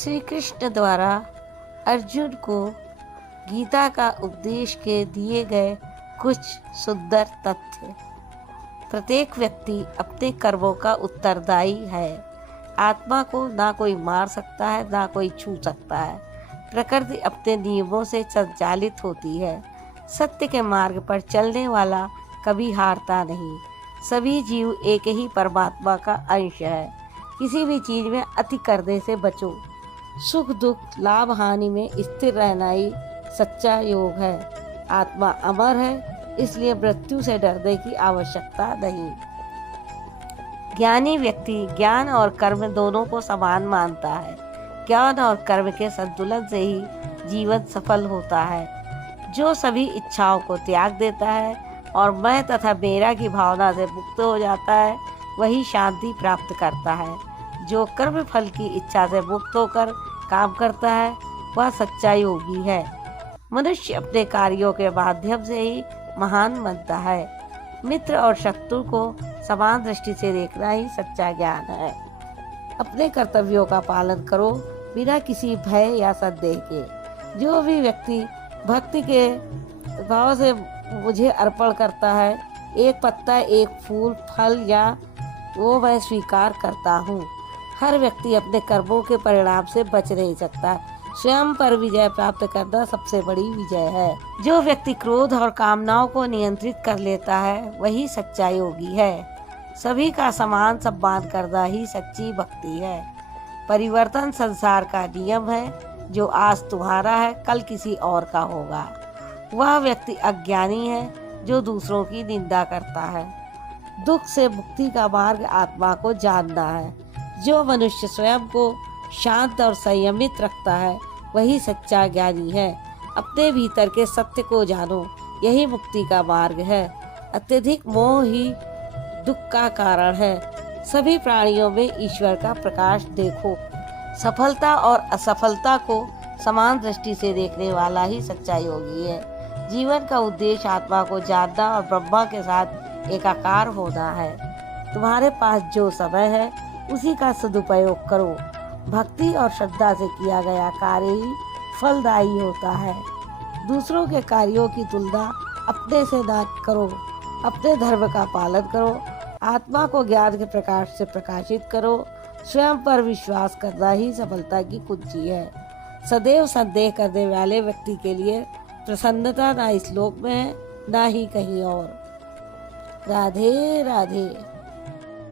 श्री कृष्ण द्वारा अर्जुन को गीता का उपदेश के दिए गए कुछ सुंदर तथ्य। प्रत्येक व्यक्ति अपने कर्मों का उत्तरदायी है। आत्मा को ना कोई मार सकता है, ना कोई छू सकता है। प्रकृति अपने नियमों से संचालित होती है। सत्य के मार्ग पर चलने वाला कभी हारता नहीं। सभी जीव एक ही परमात्मा का अंश है। किसी भी चीज में अति करने से बचो। सुख दुख लाभ हानि में स्थिर रहना ही सच्चा योग है। आत्मा अमर है, इसलिए मृत्यु से डरने की आवश्यकता नहीं। ज्ञानी व्यक्ति ज्ञान और कर्म दोनों को समान मानता है। ज्ञान और कर्म के संतुलन से ही जीवन सफल होता है। जो सभी इच्छाओं को त्याग देता है और मैं तथा मेरा की भावना से मुक्त हो जाता है, वही शांति प्राप्त करता है। जो कर्म फल की इच्छा से मुक्त होकर काम करता है, वह सच्चा योगी है। मनुष्य अपने कार्यों के माध्यम से ही महान बनता है। मित्र और शत्रु को समान दृष्टि से देखना ही सच्चा ज्ञान है। अपने कर्तव्यों का पालन करो बिना किसी भय या संदेह के। जो भी व्यक्ति भक्ति के भाव से मुझे अर्पण करता है, एक पत्ता, एक फूल, फल या वो मैं स्वीकार करता हूँ। हर व्यक्ति अपने कर्मों के परिणाम से बच नहीं सकता। स्वयं पर विजय प्राप्त करना सबसे बड़ी विजय है। जो व्यक्ति क्रोध और कामनाओं को नियंत्रित कर लेता है, वही सच्चा योगी है। सभी का समान सम्मान करना ही सच्ची भक्ति है। परिवर्तन संसार का नियम है। जो आज तुम्हारा है, कल किसी और का होगा। वह व्यक्ति अज्ञानी है जो दूसरों की निंदा करता है। दुख से मुक्ति का मार्ग आत्मा को जानना है। जो मनुष्य स्वयं को शांत और संयमित रखता है, वही सच्चा ज्ञानी है। अपने भीतर के सत्य को जानो, यही मुक्ति का मार्ग है। अत्यधिक मोह ही दुख का कारण है। सभी प्राणियों में ईश्वर का प्रकाश देखो। सफलता और असफलता को समान दृष्टि से देखने वाला ही सच्चा योगी है। जीवन का उद्देश्य आत्मा को जानना और ब्रह्मा के साथ एकाकार होना है। तुम्हारे पास जो समय है, उसी का सदुपयोग करो। भक्ति और श्रद्धा से किया गया कार्य ही फलदायी होता है। दूसरों के कार्यों की तुलना अपने से ना करो। अपने धर्म का पालन करो। आत्मा को ज्ञान के प्रकाश से प्रकाशित करो। स्वयं पर विश्वास करना ही सफलता की कुंजी है। सदैव संदेह करने वाले व्यक्ति के लिए प्रसन्नता ना इस लोक में है, ना ही कहीं और। राधे राधे।